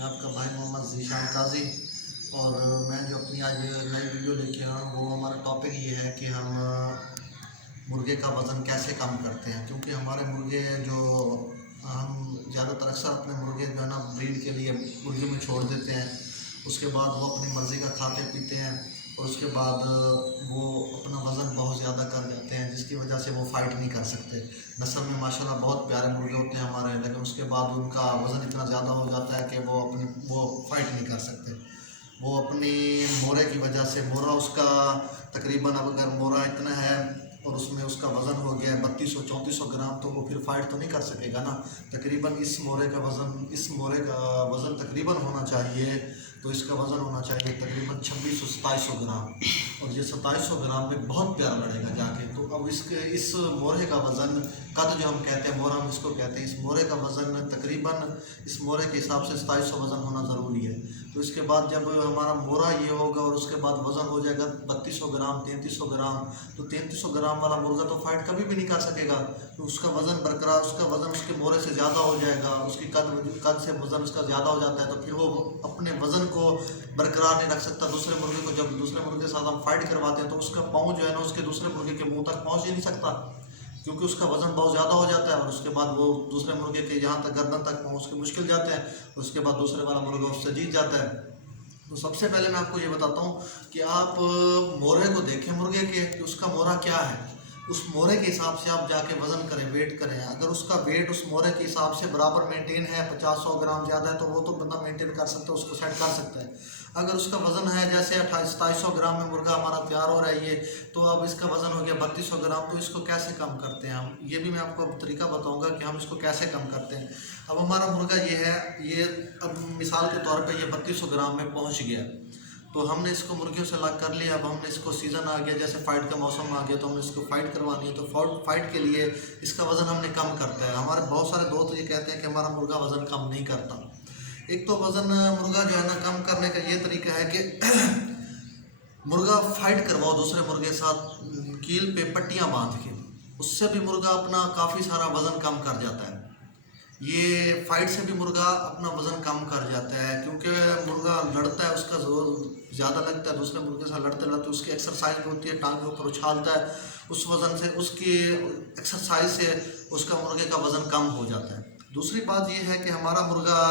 मैं आपका भाई मोहम्मद ज़ीशान काजी। और मैं जो अपनी आज नई वीडियो लेके आया हूँ वो हमारा टॉपिक ये है कि हम मुर्गे का वज़न कैसे कम करते हैं। क्योंकि हमारे मुर्गे जो हम ज़्यादातर अक्सर अपने मुर्गे जो है ना ब्रीड के लिए मुर्गी में छोड़ देते हैं, उसके बाद वो अपनी मर्ज़ी का खाते पीते हैं और उसके बाद वो अपना वज़न बहुत ज़्यादा कर जाते हैं, जिसकी वजह से वो फ़ाइट नहीं कर सकते। नस्ल में माशाल्लाह बहुत प्यारे मुर्गे होते हैं हमारे, लेकिन उसके बाद उनका वज़न इतना ज़्यादा हो जाता है कि वो फ़ाइट नहीं कर सकते। वो अपनी मोरे की वजह से, मोरा उसका तकरीबन, अब अगर मोरा इतना है और उसमें उसका वज़न हो गया है 3200-3400 ग्राम, तो वो फिर फाइट तो नहीं कर सकेगा ना। तकरीबन इस मोरे का वज़न तकरीबन होना चाहिए, तो इसका वज़न होना चाहिए तकरीबन 2600-2700 ग्राम, और ये 2700 ग्राम में बहुत प्यारा लड़ेगा जाके। तो अब इस मोरे का वज़न, कद जो हम कहते हैं, मोरा हम इसको कहते हैं, इस मोरे का वज़न तकरीबन इस मोरे के हिसाब से 2700 वज़न होना ज़रूरी है। तो इसके बाद जब हमारा मोरा ये होगा और उसके बाद वज़न हो जाएगा 3200 ग्राम, 3300 ग्राम, तो 3300 ग्राम वाला मुर्गा तो फाइट कभी भी नहीं कर सकेगा। तो उसका वज़न बरकरार, उसका वज़न उसके मोरे से ज़्यादा हो जाएगा, उसकी कद से वज़न उसका ज़्यादा हो जाता है, तो फिर वो अपने वज़न को बरकरार नहीं रख सकता। दूसरे मुर्गे को, जब दूसरे मुर्गे के साथ हम फाइट करवाते हैं तो उसका पाँव जो है ना उसके दूसरे मुर्गे के मुँह तक पहुँच ही नहीं सकता, क्योंकि उसका वज़न बहुत ज़्यादा हो जाता है। और उसके बाद वो दूसरे मुर्गे के यहाँ तक, गर्दन तक पहुँच के मुश्किल जाते हैं। उसके बाद दूसरे वाला मुर्गा उससे जीत जाता है। तो सबसे पहले मैं आपको ये बताता हूँ कि आप मोरे को देखें मुर्गे के, कि उसका मोरा क्या है। उस मोरे के हिसाब से आप जाके वज़न करें, वेट करें। अगर उसका वेट उस मोरे के हिसाब से बराबर मेंटेन है, 50-100 ग्राम ज़्यादा है, तो वो तो बंदा मेंटेन कर सकता है, उसको सेट कर सकता है। अगर उसका वज़न है जैसे 2800-2700 ग्राम में मुर्गा हमारा तैयार हो रहा है ये, तो अब इसका वज़न हो गया 3200 ग्राम, तो इसको कैसे कम करते हैं हम, ये भी मैं आपको अब तरीका बताऊंगा कि हम इसको कैसे कम करते हैं। अब हमारा मुर्गा ये है, ये अब मिसाल के तौर पे ये 3200 ग्राम में पहुंच गया, तो हमने इसको मुर्गियों से अलग कर लिया। अब हमने इसको सीज़न आ गया, जैसे फ़ाइट का मौसम आ गया, तो हमने इसको फ़ाइट करवानी है, तो फ़ाइट के लिए इसका वज़न हमने कम करता है। हमारे बहुत सारे दोस्त ये कहते हैं कि हमारा मुर्गा वज़न कम नहीं करता। एक तो वज़न मुर्गा जो है ना कम करने का ये तरीका है कि मुर्गा फाइट करवाओ दूसरे मुर्गे के साथ, कील पे पट्टियाँ बांध के, उससे भी मुर्गा अपना काफ़ी सारा वज़न कम कर जाता है। ये फाइट से भी मुर्गा अपना वज़न कम कर जाता है, क्योंकि मुर्गा लड़ता है, उसका जोर ज़्यादा लगता है, दूसरे मुर्गे के साथ लड़ते लड़ते उसकी एक्सरसाइज भी होती है, टांग के ऊपर उछालता है, उस वज़न से, उसकी एक्सरसाइज से उसका मुर्गे का वज़न कम हो जाता है। दूसरी बात ये है कि हमारा मुर्गा,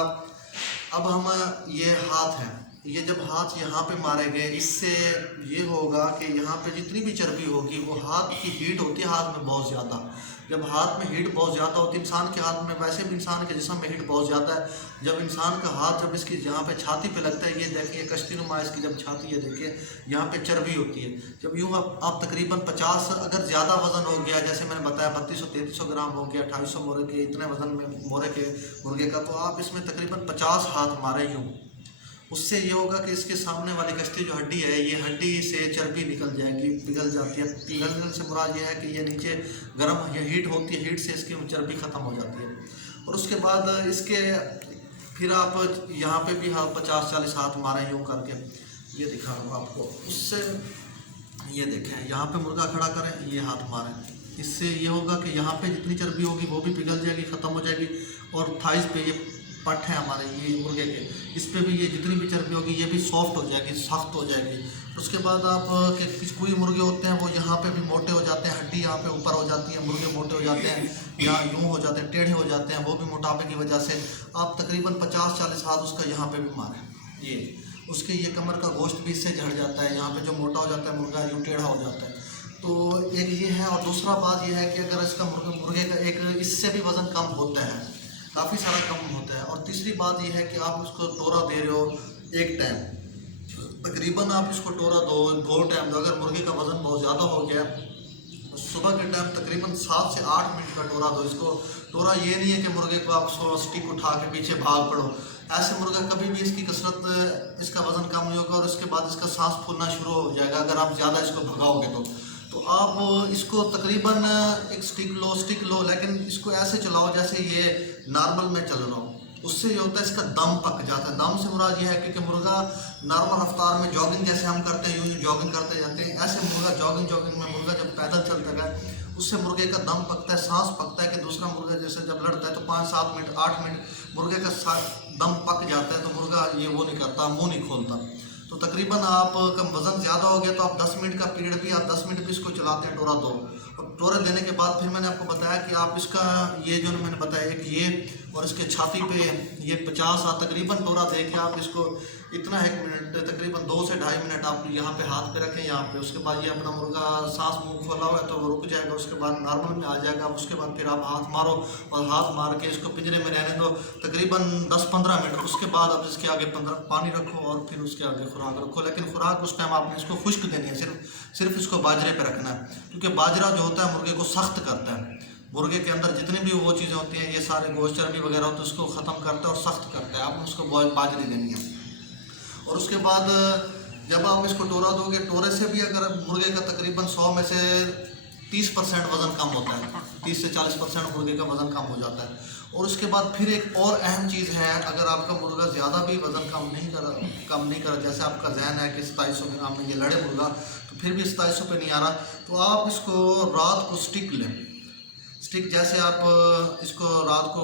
अब हम, ये हाथ है, ये जब हाथ यहाँ पे मारे गए, इससे ये होगा कि यहाँ पे जितनी भी चर्बी होगी वो हाथ की हीट होती है हाथ में बहुत ज़्यादा। जब हाथ में हीट बहुत ज़्यादा होती है, इंसान के हाथ में, वैसे भी इंसान के जिस्म में हीट बहुत ज़्यादा है, जब इंसान का हाथ जब इसकी यहाँ पे छाती पे लगता है, ये देखिए कश्ती नुमा इसकी जब छाती है, देखिए यहाँ पे चर्बी होती है। जब यूँ आप तकरीबन 50, अगर ज़्यादा वज़न हो गया, जैसे मैंने बताया 3200-3300 ग्राम हो गया, 2800 मोरे के, इतने वज़न में मोरे के मुर्गे का, तो आप इसमें तकरीबन 50 हाथ मारे यूँ, उससे ये होगा कि इसके सामने वाली कश्ती जो हड्डी है, ये हड्डी से चर्बी निकल जाएगी, पिघल जाती है। पिघलने से मुराद ये है कि ये नीचे गर्म या हीट होती है, हीट से इसकी चर्बी ख़त्म हो जाती है। और उसके बाद इसके फिर आप यहाँ पे भी हाथ 50-40 हाथ मारें यूँ करके, ये दिखा रहा हूँ आपको। उससे ये देखें, यहाँ पे मुर्गा खड़ा करें, ये हाथ मारें, इससे ये होगा कि यहाँ पे जितनी चर्बी होगी वो भी पिघल जाएगी, ख़त्म हो जाएगी। और थाइस पे ये पट है हमारे ये मुर्गे के, इस पे भी ये जितनी भी चर्बी होगी ये भी सॉफ्ट हो जाएगी, सख्त हो जाएगी। उसके बाद आप के कोई मुर्गे होते हैं वो यहाँ पे भी मोटे हो जाते हैं, हड्डी यहाँ पे ऊपर हो जाती है, मुर्गे मोटे हो जाते हैं, यहाँ यूँ हो जाते हैं, टेढ़े हो जाते हैं, वो भी मोटापे की वजह से। आप तकरीबन 50-40 हाथ उसका यहाँ पे भी मारें, ये उसके ये कमर का गोश्त भी इससे झड़ जाता है, यहाँ पे जो मोटा हो जाता है मुर्गा यूँ टेढ़ा हो जाता है। तो एक ये है। और दूसरा बात ये है कि अगर इसका मुर्गे का एक इससे भी वज़न कम होता है, काफ़ी सारा कम होता है। और तीसरी बात ये है कि आप उसको टोरा दे रहे हो एक टाइम, तकरीबन आप इसको टोरा दो टाइम दो। अगर मुर्गे का वज़न बहुत ज़्यादा हो गया, सुबह के टाइम तकरीबन 7 से 8 मिनट का टोरा दो इसको। टोरा ये नहीं है कि मुर्गे को आप स्टिक उठा के पीछे भाग पड़ो, ऐसे मुर्गा कभी भी इसकी कसरत, इसका वज़न कम नहीं होगा और उसके बाद इसका सांस फूलना शुरू हो जाएगा अगर आप ज़्यादा इसको भगाओगे तो आप इसको तकरीबन एक स्टिक लो, लेकिन इसको ऐसे चलाओ जैसे ये नॉर्मल में चल रहा हो। उससे ये होता है इसका दम पक जाता है। दम से मुराद ये है कि मुर्गा नॉर्मल रफ्तार में जॉगिंग जैसे हम करते हैं यूँ जॉगिंग करते जाते हैं, ऐसे मुर्गा जॉगिंग में मुर्गा जब पैदल चलता है उससे मुर्गे का दम पकता है, सांस पकता है कि दूसरा मुर्गा जैसे जब लड़ता है तो 5-7 मिनट 8 मिनट मुर्गे का दम पक जाता है तो मुर्गा ये वो नहीं करता, मुंह नहीं खोलता। तो तकरीबन आपका वज़न ज़्यादा हो गया तो आप 10 मिनट का पीरियड भी, आप 10 मिनट भी इसको चलाते हैं टोरा दो। और टोरे देने के बाद फिर मैंने आपको बताया कि आप इसका ये जो मैंने बताया कि ये और इसके छाती पे ये 50 तकरीबन टोरा दे के आप इसको इतना 1 मिनट तकरीबन 2 से 2.5 मिनट आप यहाँ पे हाथ पे रखें यहाँ पे। उसके बाद ये अपना मुर्गा सांस मुंह खोला हुआ है तो वो रुक जाएगा, उसके बाद नॉर्मल में आ जाएगा। उसके बाद फिर आप हाथ मारो और हाथ मार के इसको पिंजरे में रहने दो तकरीबन 10-15 मिनट। उसके बाद आप इसके आगे पानी रखो और फिर उसके आगे खुराक रखो। लेकिन खुराक उस टाइम आपने इसको खुश्क देनी है, सिर्फ इसको बाजरे पे रखना है, क्योंकि बाजरा जो होता है मुर्गे को सख्त करता है। मुर्गे के अंदर जितनी भी वो चीज़ें होती हैं, ये सारे गोश्त चर्बी वगैरह होते हैं, उसको ख़त्म करता है और सख्त करता है। आपने उसको बाजरी देनी है। और उसके बाद जब आप इसको टोरा दोगे, टोरे से भी अगर मुर्गे का तकरीबन 100 में से 30% वज़न कम होता है, 30 से 40% मुर्गे का वज़न कम हो जाता है। और उसके बाद फिर एक और अहम चीज़ है, अगर आपका मुर्गा ज़्यादा भी वज़न कम नहीं करा, जैसे आपका जहन है कि 2700 ग्राम में ये लड़े मुर्गा, तो फिर भी 2700 पे नहीं आ रहा, तो आप इसको रात को स्टिक लें। स्टिक जैसे आप इसको रात को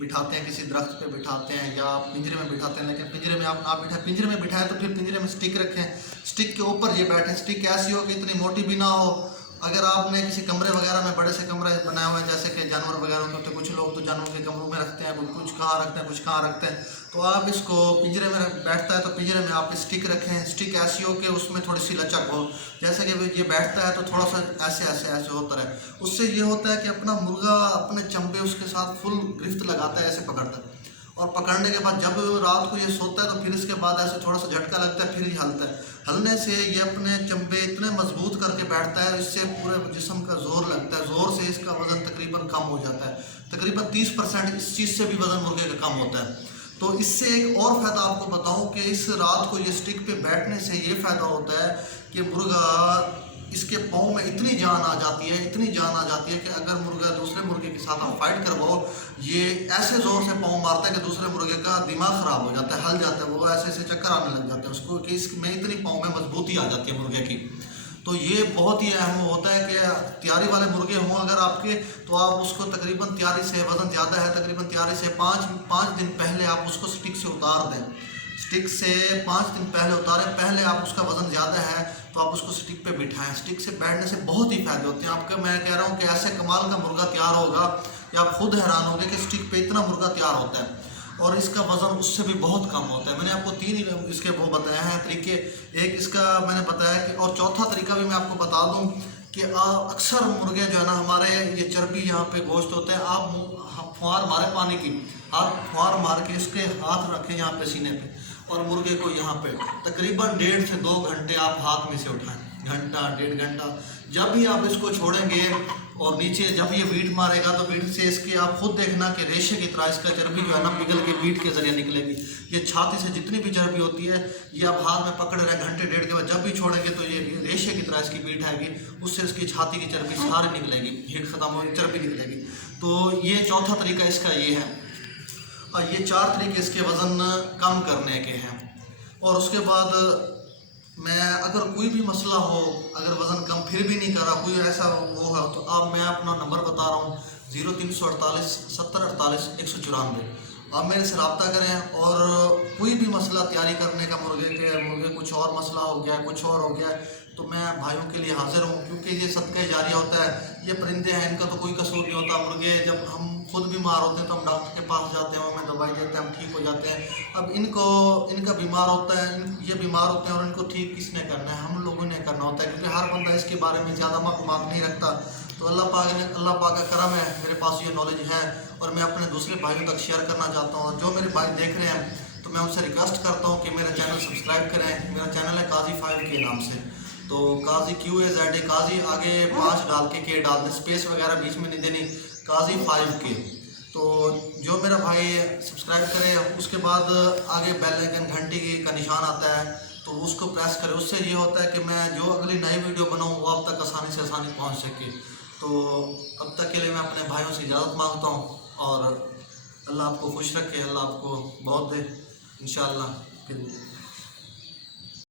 बिठाते हैं, किसी दरख्त पे बिठाते हैं या पिंजरे में बिठाते हैं, लेकिन पिंजरे में आप ना बिठाएं। पिंजरे में बिठाएं तो फिर पिंजरे में स्टिक रखें, स्टिक के ऊपर ये बैठे। स्टिक ऐसी हो कि इतनी मोटी भी ना हो। अगर आपने किसी कमरे वगैरह में बड़े से कमरे बनाए हुए हैं, जैसे कि जानवर वगैरह होते हैं, कुछ लोग तो जानवरों के कमरों में रखते हैं, कुछ कहाँ रखते हैं, कुछ कहाँ रखते हैं, तो आप इसको पिंजरे में बैठता है तो पिंजरे में आप स्टिक रखें। स्टिक ऐसी हो कि उसमें थोड़ी सी लचक हो, जैसे कि ये बैठता है तो थोड़ा सा ऐसे होता रहे। उससे ये होता है कि अपना मुर्गा अपने चंबे उसके साथ फुल गिरफ्त लगाता है, ऐसे पकड़ता है। और पकड़ने के बाद जब रात को ये सोता है तो फिर इसके बाद ऐसे थोड़ा सा झटका लगता है, फिर ये हलता है। हलने से ये अपने चंबे इतने मजबूत करके बैठता है, इससे पूरे जिस्म का जोर लगता है। जोर से इसका वज़न तकरीबन कम हो जाता है, तकरीबन 30% इस चीज़ से भी वज़न मुर्गे का कम होता है। तो इससे एक और फ़ायदा आपको बताऊं कि इस रात को ये स्टिक पे बैठने से ये फ़ायदा होता है कि मुर्गा, इसके पाँव में इतनी जान आ जाती है कि अगर मुर्गा दूसरे मुर्गे के साथ आप फाइट करवाओ, ये ऐसे ज़ोर से पाँव मारता है कि दूसरे मुर्गे का दिमाग ख़राब हो जाता है, हल जाता है, वो ऐसे चक्कर आने लग जाते हैं उसको, कि इसमें इतनी पाँव में मजबूती आ जाती है मुर्गे की। तो ये बहुत ही अहम होता है कि तैयारी वाले मुर्गे हों अगर आपके, तो आप उसको तकरीबन तैयारी से, वज़न ज़्यादा है, तकरीबन तैयारी से 5 दिन पहले आप उसको स्टिक से उतार दें। स्टिक से 5 दिन पहले उतारें। पहले आप उसका वज़न ज़्यादा है तो आप उसको स्टिक पे बिठाएं। स्टिक से बैठने से बहुत ही फ़ायदे होते हैं आपके। मैं कह रहा हूँ कि ऐसे कमाल का मुर्गा तैयार होगा कि आप खुद हैरान होंगे कि स्टिक पे इतना मुर्गा तैयार होता है, और इसका वज़न उससे भी बहुत कम होता है। मैंने आपको 3 इसके वो बताया हैं तरीके। एक इसका मैंने बताया कि, और चौथा तरीका भी मैं आपको बता दूं कि अक्सर मुर्गे जो है ना हमारे, ये चर्बी यहाँ पे गोश्त होते हैं, आप फुहार मारे पानी की, आप फुहार मार के इसके हाथ रखें यहाँ पे सीने पे, और मुर्गे को यहाँ पे तकरीबन 1.5 से 2 घंटे आप हाथ में से उठाएं, घंटा 1.5 घंटा। जब भी आप इसको छोड़ेंगे और नीचे जब ये वीट मारेगा तो वीट से इसके आप खुद देखना कि रेशे की तरह इसका चर्बी जो है ना पिघल के वीट के जरिए निकलेगी। ये छाती से जितनी भी चर्बी होती है ये आप हाथ में पकड़ रहे घंटे 1.5 के बाद जब भी छोड़ेंगे तो ये रेशे की तरह इसकी वीट आएगी, उससे इसकी छाती की चर्बी सारी निकलेगी, हीट खत्म होगी, चर्बी निकलेगी। तो ये चौथा तरीका इसका ये है। और ये 4 तरीके इसके वज़न कम करने के हैं। और उसके बाद मैं, अगर कोई भी मसला हो, अगर वज़न कम फिर भी नहीं कर रहा, कोई ऐसा वो है, तो आप, मैं अपना नंबर बता रहा हूँ 0348 70 48 194। आप मेरे से रब्ता करें। और कोई भी मसला तैयारी करने का, मुर्गे कुछ और मसला हो गया, कुछ और हो गया, तो मैं भाइयों के लिए हाजिर हूँ, क्योंकि ये सदका जारिया होता है। ये परिंदे हैं, इनका तो कोई कसूर नहीं होता। मुर्गे जब हम खुद बीमार होते हैं तो हम डॉक्टर के पास जाते हैं, हमें दवाई देते हैं, हम ठीक हो जाते हैं। अब इनका बीमार होता है, ये बीमार होते हैं और इनको ठीक किसने करना है? हम लोगों ने करना होता है, क्योंकि हर बंदा इसके बारे में ज़्यादा मालूमात नहीं रखता। तो अल्लाह पाक का करम है, मेरे पास ये नॉलेज है और मैं अपने दूसरे भाइयों तक शेयर करना चाहता हूँ। और जो मेरे भाई देख रहे हैं तो मैं उनसे रिक्वेस्ट करता हूँ कि मेरा चैनल सब्सक्राइब करें। मेरा चैनल है काजी 5 के नाम से, तो काजी QAZ, काजी आगे 5 डाल के डाल दें, स्पेस वगैरह बीच में नहीं देनी, काजी 5 के। तो जो मेरा भाई सब्सक्राइब करे, उसके बाद आगे बेल आइकन घंटी का निशान आता है तो उसको प्रेस करें। उससे ये होता है कि मैं जो अगली नई वीडियो बनाऊँ वो आप तक आसानी से पहुँच सके। तो अब तक के लिए मैं अपने भाइयों से इजाज़त मांगता हूँ, और अल्लाह आपको खुश रखे, अल्लाह आपको बहुत दे इंशाअल्लाह। फिर